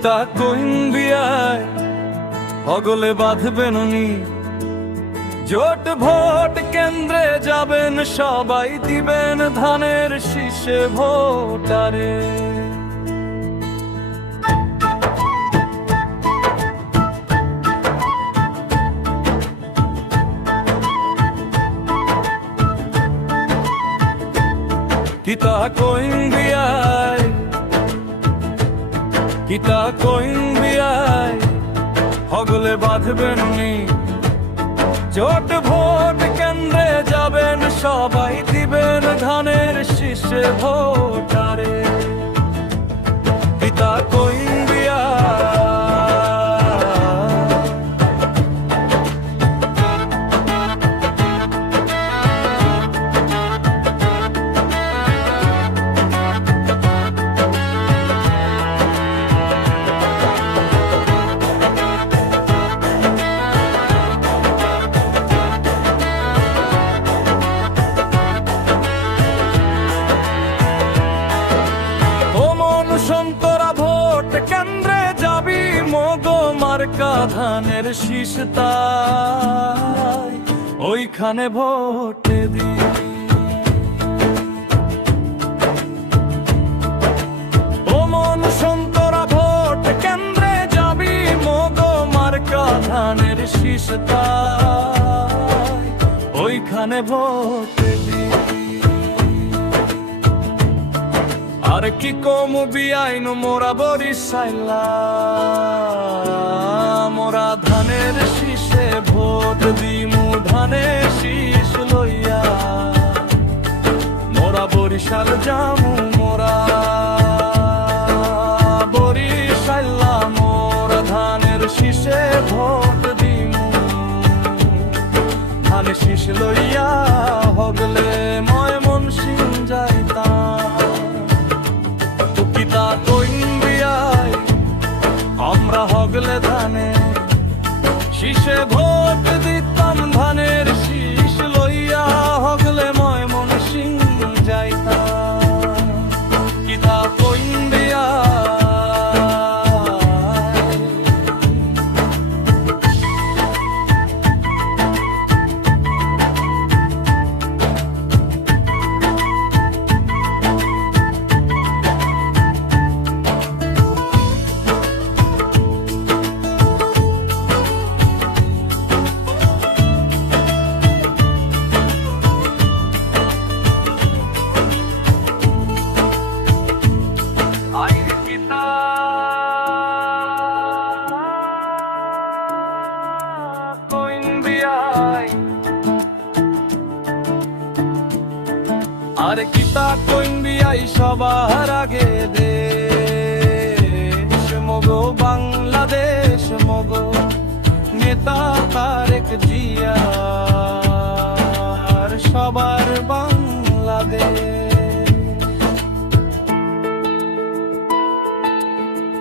কিতা কইন বিয়ায় হগলে বাঁধবেন নি, জোট ভোট কেন্দ্রে যাবেন সবাই, দিবেন ধানের শীষে ভোটারে। কিতা কইন বিয়ায়, কিতা কইন বিয়ায় হগলে বাঁধবেন নি, জোট ভোট কেন্দ্রে যাবেন সবাই, দিবেন ধানের শীষে ভোটারে। কিতা কইন বিয়ায়, সন্তরা ভোট কেন্দ্রে যাবি, মগো মার্কা ধানের শীষ তাই ওইখানে ভোট দি। ও মন সন্তরা ভোট কেন্দ্রে যাবি, মগো মার্কা ধানের শীষ তাই ওইখানে ভোট দি। আর কি কম বিয়াইন মোরা বরিশাইলা, মোরা ধানের শীষে ভোট দিমু, ধানের শীষ লইয়া মোরা বরিশাল যামু, মোরা বরিশাইলা মোরা ধানের শীষে ভোট দিমু, ধানের শীষ লইয়া হগলে ময়মনসিংহ যাইতাম। কিতা কইন বিয়ায় আমরা হগলে ধানে শীষে ভোট দিতাম, ধানের শীষ লইয়া হগলে ময়মনসিংহ যাইতাম। কিতা কইন বিয়ায়, আর কিতা কইন বিয়াই সবার আগে দেশ মগো বাংলাদেশ, মগো নেতা তারেক জিয়া সবার বাংলাদেশ।